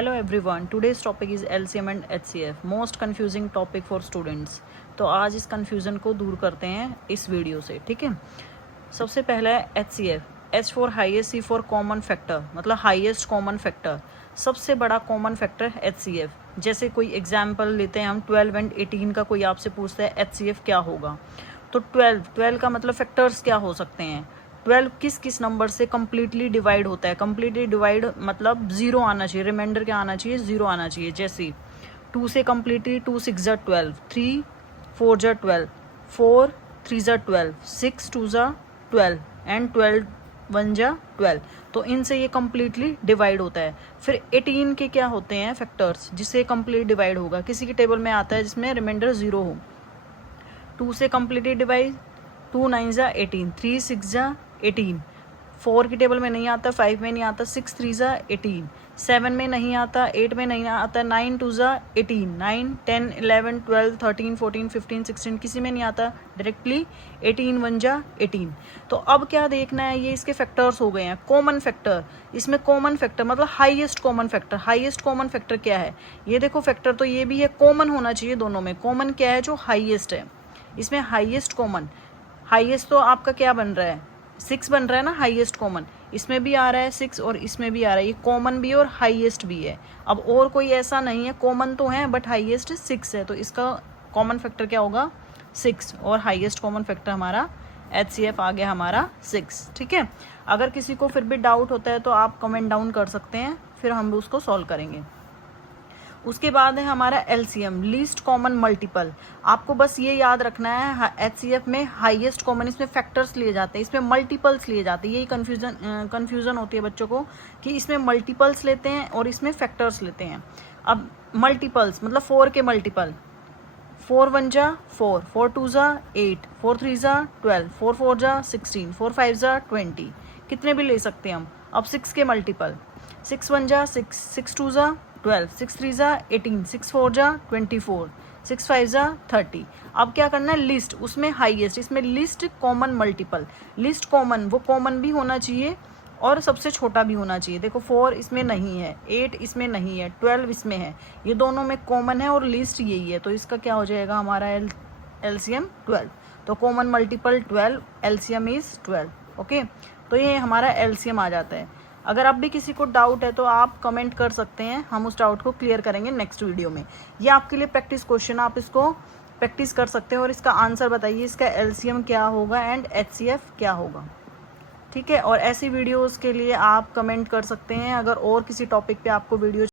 Hello everyone, today's topic is LCM and HCF, most confusing topic for students. तो आज इस confusion को दूर करते हैं इस वीडियो से, ठीक है। सबसे पहला है HCF, H for highest, C for common factor, मतलब हाईएस्ट कॉमन फैक्टर। सबसे बड़ा कॉमन फैक्टर एचसीएफ। जैसे कोई एग्जाम्पल लेते हैं हम, 12 एंड 18 का कोई आपसे पूछता है एचसीएफ क्या होगा, तो 12 का मतलब फैक्टर्स क्या हो सकते हैं। 12 किस किस नंबर से कम्प्लीटली डिवाइड होता है। कम्प्लीटली डिवाइड मतलब जीरो आना चाहिए, रिमाइंडर क्या आना चाहिए, जीरो आना चाहिए। जैसे 2 से कम्प्लीटली 2 6 ज़ा 12, 3 4 ज़ा 12, 4 3 ज़ा 12, 6 2 ज़ा 12 एंड 12 1 ज़ा 12। तो इनसे ये कम्प्लीटली डिवाइड होता है। फिर 18 के क्या होते हैं फैक्टर्स जिससे कम्प्लीट डिवाइड होगा। किसी के टेबल में आता है जिसमें रिमाइंडर जीरो हो। 2 से कम्प्लीटली डिवाइड, 2 9 ज़ा 18, 3 6 ज़ा 18, 4 की टेबल में नहीं आता, 5 में नहीं आता, 6 3 ज़ा 18, 7 में नहीं आता, 8 में नहीं आता, 9 2 ज़ा 18, 9 10 11 12 13 14 15 16 किसी में नहीं आता, डायरेक्टली 18 1 ज़ा 18। तो अब क्या देखना है, ये इसके फैक्टर्स हो गए हैं। कॉमन फैक्टर, इसमें कॉमन फैक्टर मतलब highest common factor. Highest common factor क्या है, ये देखो फैक्टर तो ये भी है, कॉमन होना चाहिए दोनों में। कॉमन क्या है, जो हाईएस्ट है। इसमें हाईएस्ट कॉमन, हाईएस्ट तो आपका क्या बन रहा है, 6 बन रहा है ना हाईएस्ट कॉमन। इसमें भी आ रहा है 6 और इसमें भी आ रहा है, ये कॉमन भी है और हाईएस्ट भी है। अब और कोई ऐसा नहीं है, कॉमन तो है बट हाईएस्ट 6 है, तो इसका कॉमन फैक्टर क्या होगा, 6। और हाईएस्ट कॉमन फैक्टर हमारा एचसीएफ आ गया हमारा 6, ठीक है। अगर किसी को फिर भी डाउट होता है तो आप कमेंट डाउन कर सकते हैं, फिर हम उसको सॉल्व करेंगे। उसके बाद है हमारा एलसीएम, लीस्ट कॉमन मल्टीपल। आपको बस ये याद रखना है, एचसीएफ में हाईएस्ट कॉमन, इसमें फैक्टर्स लिए जाते हैं, इसमें मल्टीपल्स लिए जाते हैं। यही कन्फ्यूजन होती है बच्चों को कि इसमें मल्टीपल्स लेते हैं और इसमें फैक्टर्स लेते हैं। अब मल्टीपल्स मतलब 4 के मल्टीपल, 4 1 ज़ा 4, 4 2 ज़ा 8, 4 3 ज़ा 12, 4 4 ज़ा 16, 4 5 ज़ा 20, कितने भी ले सकते हैं हम। अब 6 के मल्टीपल, 6 1 ज़ा 6, 6 2 ज़ा 12, 6 3 ज़ा 18, 6 4 ज़ा 24, 6 5 ज़ा 30। अब क्या करना है, लिस्ट, उसमें हाईएस्ट, इसमें list common multiple. List common, वो कॉमन भी होना चाहिए और सबसे छोटा भी होना चाहिए। देखो 4 इसमें नहीं है, 8 इसमें नहीं है, 12 इसमें है, ये दोनों में कॉमन है और लिस्ट यही है। तो इसका क्या हो जाएगा हमारा एलसीएम 12। तो common multiple 12, LCM is 12, okay. तो ये हमारा एलसीएम आ जाता है। अगर अब भी किसी को डाउट है तो आप कमेंट कर सकते हैं, हम उस डाउट को क्लियर करेंगे नेक्स्ट वीडियो में। ये आपके लिए प्रैक्टिस क्वेश्चन, आप इसको प्रैक्टिस कर सकते हैं और इसका आंसर बताइए, इसका एलसीएम क्या होगा एंड एचसीएफ क्या होगा, ठीक है। और ऐसी वीडियोस के लिए आप कमेंट कर सकते हैं। अगर और किसी टॉपिक पे आपको वीडियो